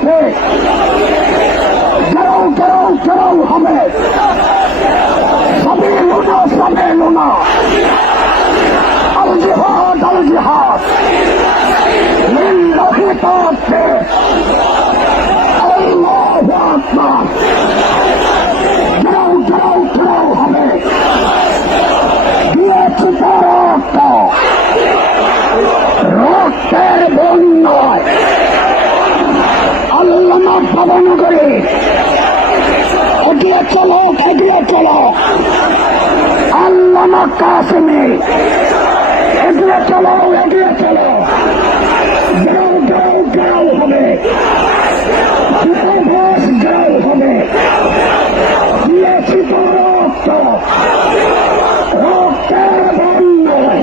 পথে গেরাও গেরাও গেরাও হবে। সবে লোনা সবে লোনা, আল জিহাদ আল জিহাদ, লিল্লাহি তাকবীর, আল্লাহু আকবার। গেরাও গেরাও গেরাও হবে। দিয়েছি রক্ত, রক্তের বন্যায় আল্লামা ভবনগরে এগিয়ে চলো, এগিয়ে চলো। আল্লামা কাসেমে এগিয়ে চলো, এগিয়ে চলো। গাও গাও গাও হবে, ঘোষ গাও হবে। দিয়েছি তো রক্ত, রক্তের বন্যায়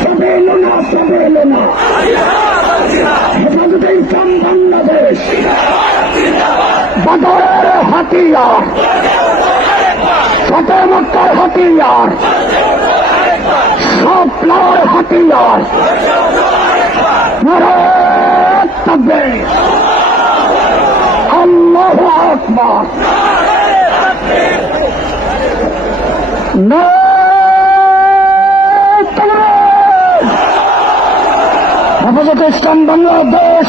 সবে এলো না, সবে এলো না। হেফাজতে ইসলাম বাংলাদেশ বদরের হাতিয়ার, ফতেহ মক্কার হাতিয়ার, স্বপ্নার হাতিয়ার। নারায়ে তাকবীর, আল্লাহু আকবার। নারায়ে তাকবীর। হেফাজতে ইসলাম বাংলাদেশ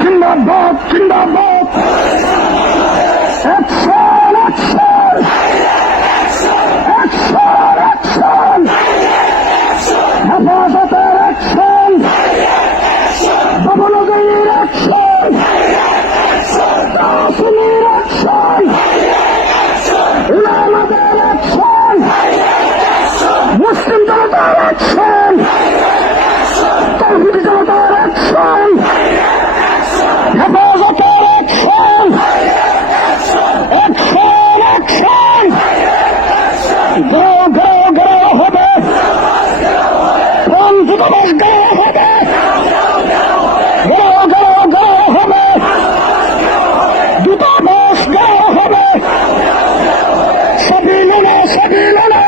জিন্দাবাদ, জিন্দাবাদ। Action, action, action, action. হেফাজতের অ্যাকশন, ভবনগরীর অ্যাকশন, কাসেমের অ্যাকশন, উলামাদের অ্যাকশন, মুসলিম জনতার অ্যাকশন, তাওহীদি জনতার অ্যাকশন, হেফাজতের অ্যাকশন, অ্যাকশন, অ্যাকশন। গাও গাও গাও হবে, দূতাবাস গাও হবে, গাও গাও গাও হবে, দূতাবাস গাও হবে। সবই লোনা, সবই লোনা,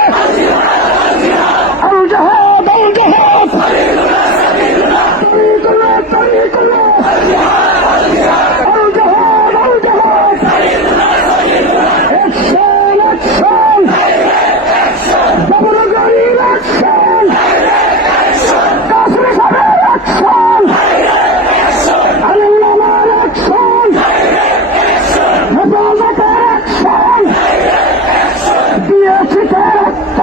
আল জিহাদ আল জিহাদ, তরিকুল্লাহ তরিকুল্লাহ, আল জিহাদ আল জিহাদ। অ্যাকশন, অ্যাকশন, ভবনগরীর অ্যাকশন, কাসেম সাহেবের অ্যাকশন, আল্লামার অ্যাকশন, হেফাজতের অ্যাকশন। দিয়েছি রক্ত,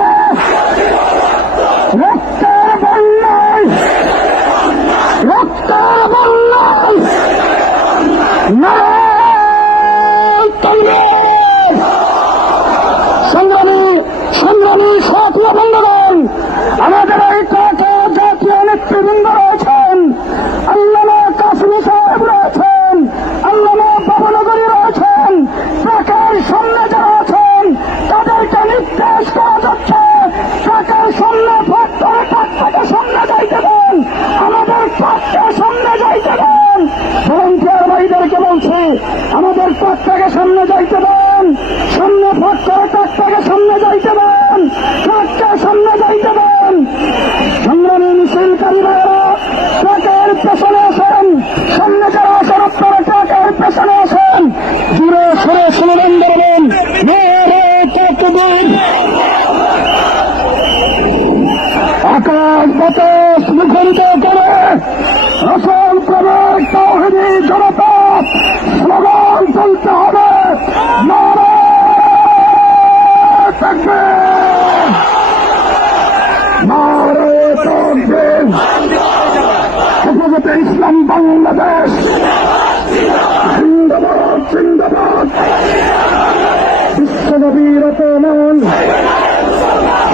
রক্তের বন্যায়, রক্তের বন্যায়। নারায়ে তাকবীর। সংগ্রামী সংগ্রামী সাথী বন্ধুগণ, আমাদের এই কয়েকটা জাতীয় নেতৃবৃন্দ রয়েছেন। আল্লামা কাসেমী সাহেব রয়েছেন, আল্লামা ভবনগরী রয়েছেন। ট্রাকের সামনে যারা আছেন তাদেরকে নির্দেশ করা যাচ্ছে ট্রাকের সামনে ফাঁক করে ট্রাকটাকে সামনে যাইতে দেন, আমাদের ট্রাককে সামনে যাইতে দেন। ভলান্টিয়ার ভাইদেরকে বলছি, আমাদের ট্রাকটাকে সামনে যাইতে দেন, সামনে ফাঁক করে ট্রাকটাকে সামনে যাইতে দেন, ট্রাককে সামনে যাইতে দেন। সংগ্রামী মিছিলকারী ভাইয়েরা ট্রাকের পেছনে আসেন, সামনে যারা আসেন আপনারা ট্রাকের পেছনে আসেন। জুড়ে সরে স্লোগান দেবেন, নারায়ে তাকবীর। আকাশ বাতাস মুখরিত করে রসুল প্রেমের তাওহীদি জনতা স্লোগান তুলতে হবে, নারায়ে তাকবীর, নারায়ে তাকবীর। হেফাজতে ইসলাম বাংলাদেশ জিন্দাবাদ, জিন্দাবাদ। বিশ্বনবীর অপমান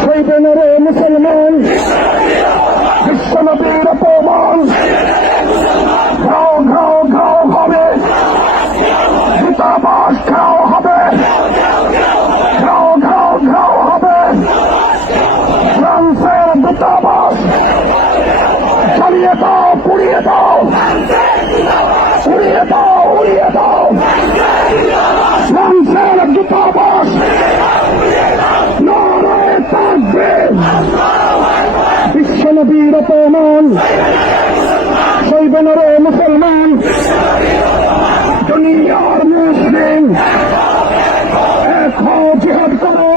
সইবে রে মুসলমান, বিশ্বনবীর অপমান। ঘাও ঘাও ঘাও হবে, দূতাবাস ঘাও হবে, ঘাও ঘাও ঘাও হবে। ফ্রান্সের দূতাবাস জ্বালিয়ে দাও, পুড়িয়ে দাও, উড়িয়ে দাও, উড়িয়ে দাও। ফ্রান্সের দূতাবাস। নারায়ে তাকবীর। বিশ্বনবীর অপমান সইবে না রে মুসলমান। দুনিয়ার মুসলিম এক হও, জিহাদ করো।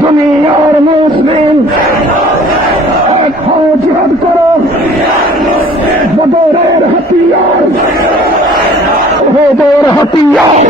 দুনিয়ার মুসলিম এক হও, জিহাদ করো। বদরের হাতিয়ার, উহুদের হাতিয়ার